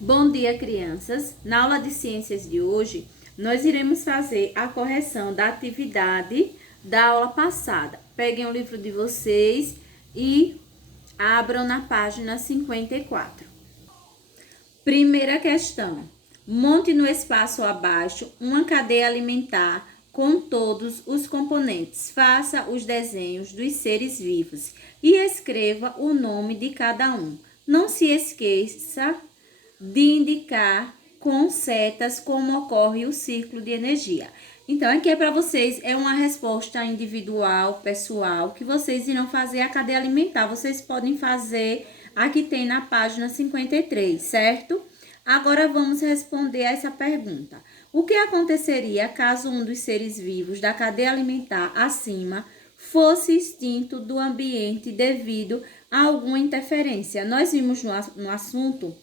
Bom dia, crianças! Na aula de ciências de hoje, nós iremos fazer a correção da atividade da aula passada. Peguem o livro de vocês e abram na página 54. Primeira questão. Monte no espaço abaixo uma cadeia alimentar com todos os componentes. Faça os desenhos dos seres vivos e escreva o nome de cada um. Não se esqueça de indicar com setas como ocorre o ciclo de energia. Então, aqui é para vocês, é uma resposta individual, pessoal, que vocês irão fazer a cadeia alimentar. Vocês podem fazer a que tem na página 53, certo? Agora vamos responder a essa pergunta. O que aconteceria caso um dos seres vivos da cadeia alimentar acima fosse extinto do ambiente devido a alguma interferência? Nós vimos no assunto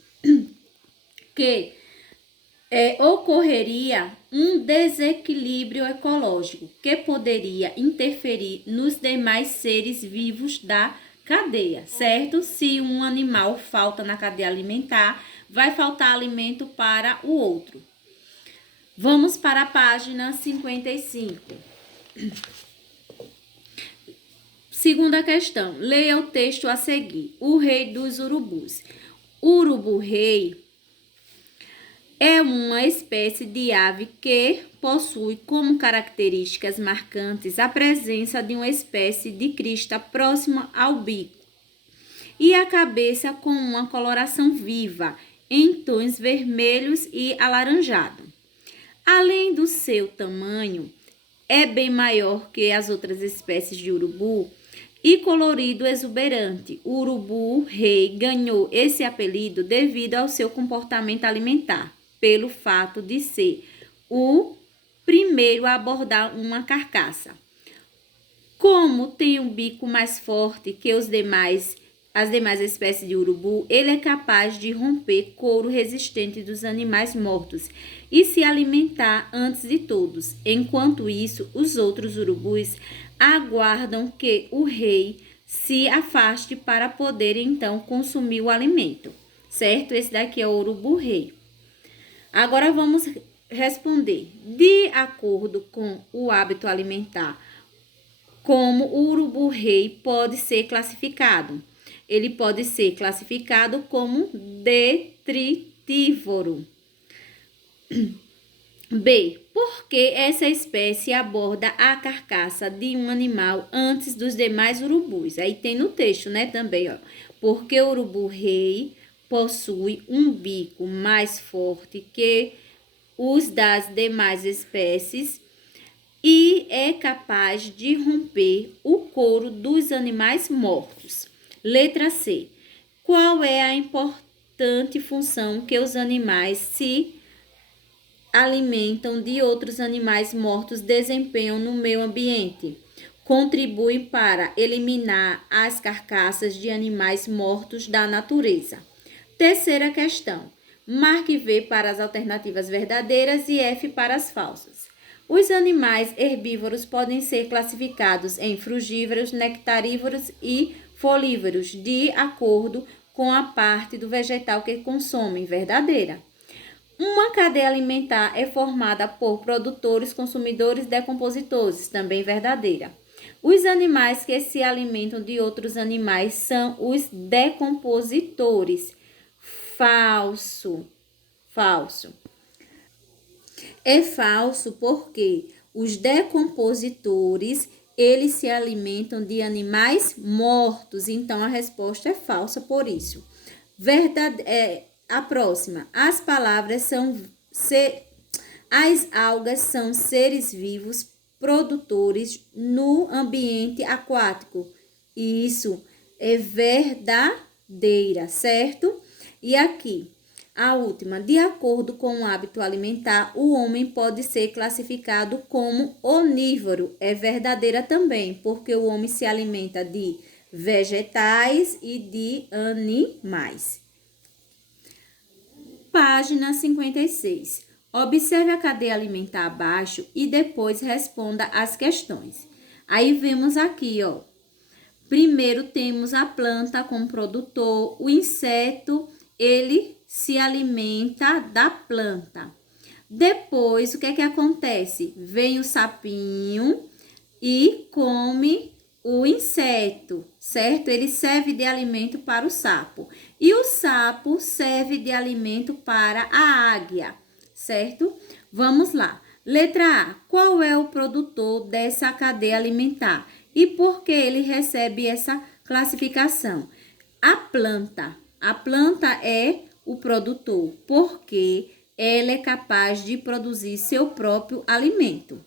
que ocorreria um desequilíbrio ecológico que poderia interferir nos demais seres vivos da cadeia, certo? Se um animal falta na cadeia alimentar, vai faltar alimento para o outro. Vamos para a página 55. Segunda questão. Leia o texto a seguir. O rei dos urubus. O urubu-rei é uma espécie de ave que possui como características marcantes a presença de uma espécie de crista próxima ao bico e a cabeça com uma coloração viva, em tons vermelhos e alaranjado. Além do seu tamanho, é bem maior que as outras espécies de urubu e colorido exuberante. O urubu-rei ganhou esse apelido devido ao seu comportamento alimentar, pelo fato de ser o primeiro a abordar uma carcaça. Como tem um bico mais forte que as demais espécies de urubu, ele é capaz de romper couro resistente dos animais mortos e se alimentar antes de todos. Enquanto isso, os outros urubus aguardam que o rei se afaste para poder então consumir o alimento, certo? Esse daqui é o urubu-rei. Agora vamos responder. De acordo com o hábito alimentar, como o urubu-rei pode ser classificado? Ele pode ser classificado como detritívoro. B. Por que essa espécie aborda a carcaça de um animal antes dos demais urubus? Aí tem no texto, né, também, ó. Porque o urubu-rei possui um bico mais forte que os das demais espécies e é capaz de romper o couro dos animais mortos. Letra C. Qual é a importante função que os animais se alimentam de outros animais mortos desempenham no meio ambiente? Contribuem para eliminar as carcaças de animais mortos da natureza. Terceira questão. Marque V para as alternativas verdadeiras e F para as falsas. Os animais herbívoros podem ser classificados em frugívoros, nectarívoros e folívoros, de acordo com a parte do vegetal que consomem. Verdadeira. Uma cadeia alimentar é formada por produtores, consumidores e decompositores. Também verdadeira. Os animais que se alimentam de outros animais são os decompositores. Falso. Falso. É falso porque os decompositores, eles se alimentam de animais mortos. Então, a resposta é falsa por isso. A próxima. As algas são seres vivos produtores no ambiente aquático. Isso é verdadeira, certo? E aqui, a última. De acordo com o hábito alimentar, o homem pode ser classificado como onívoro. É verdadeira também, porque o homem se alimenta de vegetais e de animais. Página 56. Observe a cadeia alimentar abaixo e depois responda as questões. Aí vemos aqui, ó. Primeiro temos a planta como produtor, o inseto, ele se alimenta da planta. Depois, o que é que acontece? Vem o sapinho e come o inseto, certo? Ele serve de alimento para o sapo. E o sapo serve de alimento para a águia, certo? Vamos lá. Letra A. Qual é o produtor dessa cadeia alimentar? E por que ele recebe essa classificação? A planta. A planta é o produtor, porque ela é capaz de produzir seu próprio alimento.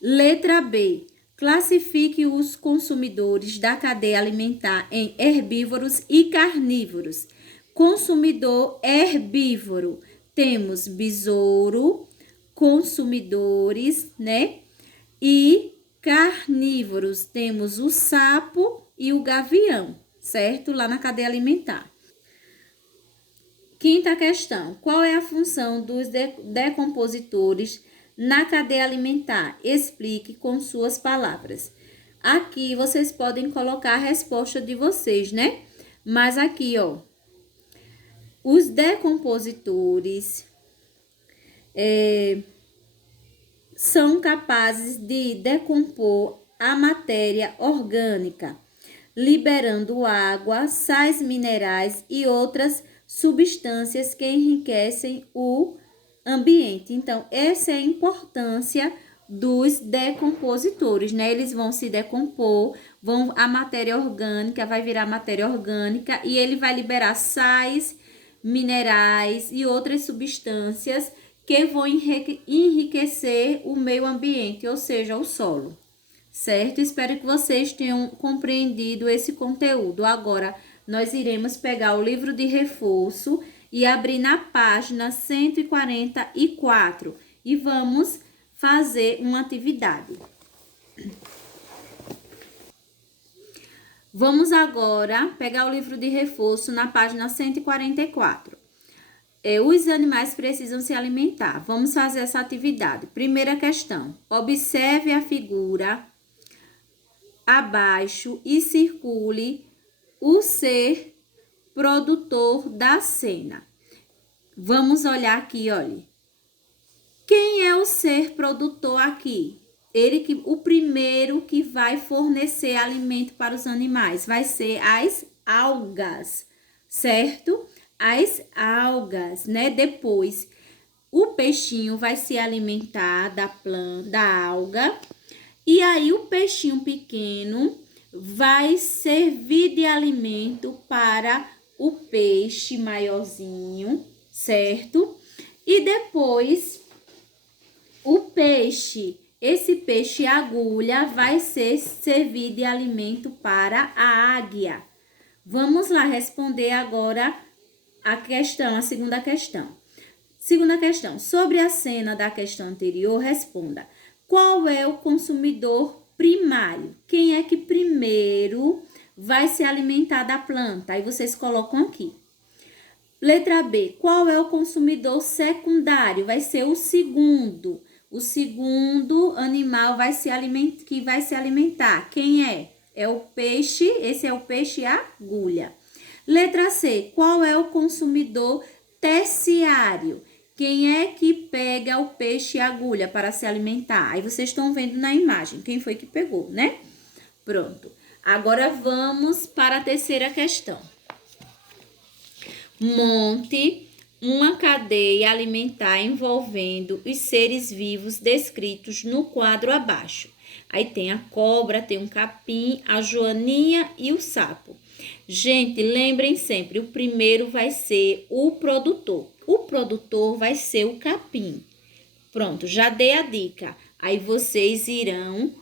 Letra B. Classifique os consumidores da cadeia alimentar em herbívoros e carnívoros. Consumidor herbívoro. Temos besouro, consumidores, né? E carnívoros, temos o sapo e o gavião, certo? Lá na cadeia alimentar. Quinta questão. Qual é a função dos decompositores na cadeia alimentar? Explique com suas palavras. Aqui vocês podem colocar a resposta de vocês, né? Mas aqui, ó, os decompositores são capazes de decompor a matéria orgânica, liberando água, sais minerais e outras substâncias que enriquecem o ambiente. Então, essa é a importância dos decompositores, né? Eles vão se decompor, a matéria orgânica vai virar matéria orgânica e ele vai liberar sais, minerais e outras substâncias que vão enriquecer o meio ambiente, ou seja, o solo. Certo? Espero que vocês tenham compreendido esse conteúdo. Agora, nós iremos pegar o livro de reforço e abrir na página 144 e vamos fazer uma atividade. Vamos agora pegar o livro de reforço na página 144. Os animais precisam se alimentar. Vamos fazer essa atividade. Primeira questão. Observe a figura abaixo e circule o ser produtor da cena. Vamos olhar aqui, olha. Quem é o ser produtor aqui? O primeiro que vai fornecer alimento para os animais vai ser as algas, certo? As algas, né? Depois, o peixinho vai se alimentar da planta, da alga. E aí, o peixinho pequeno vai servir de alimento para o peixe maiorzinho, certo? E depois, esse peixe agulha vai servir de alimento para a águia. Vamos lá responder agora a segunda questão. Segunda questão, sobre a cena da questão anterior, responda. Qual é o consumidor primário? Quem é que primeiro vai se alimentar da planta? Aí vocês colocam aqui. Letra B. Qual é o consumidor secundário? Vai ser o segundo. O segundo animal que vai se alimentar. Quem é? É o peixe. Esse é o peixe agulha. Letra C. Qual é o consumidor terciário? Quem é que pega o peixe agulha para se alimentar? Aí vocês estão vendo na imagem quem foi que pegou, né? Pronto. Agora vamos para a terceira questão. Monte uma cadeia alimentar envolvendo os seres vivos descritos no quadro abaixo. Aí tem a cobra, tem um capim, a joaninha e o sapo. Gente, lembrem sempre, o primeiro vai ser o produtor. O produtor vai ser o capim. Pronto, já dei a dica. Aí vocês irão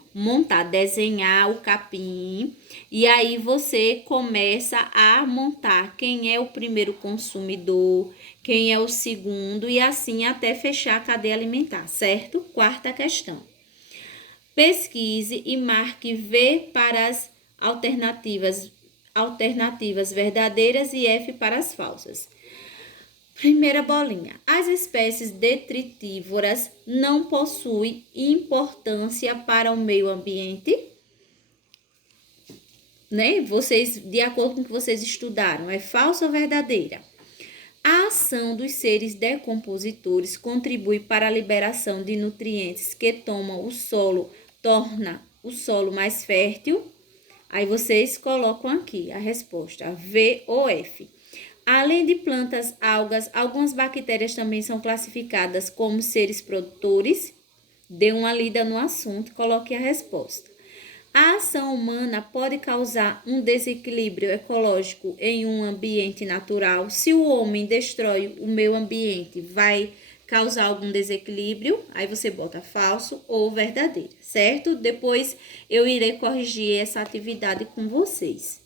desenhar o capim. E aí você começa a montar quem é o primeiro consumidor, quem é o segundo e assim até fechar a cadeia alimentar, certo? Quarta questão. Pesquise e marque V para as alternativas verdadeiras e F para as falsas. Primeira bolinha. As espécies detritívoras não possuem importância para o meio ambiente? Né? De acordo com o que vocês estudaram, é falsa ou verdadeira? A ação dos seres decompositores contribui para a liberação de nutrientes que tomam o solo, torna o solo mais fértil. Aí vocês colocam aqui a resposta, V ou F. Além de plantas, algas, algumas bactérias também são classificadas como seres produtores. Dê uma lida no assunto e coloque a resposta. A ação humana pode causar um desequilíbrio ecológico em um ambiente natural. Se o homem destrói o meio ambiente, vai causar algum desequilíbrio. Aí você bota falso ou verdadeiro, certo? Depois eu irei corrigir essa atividade com vocês.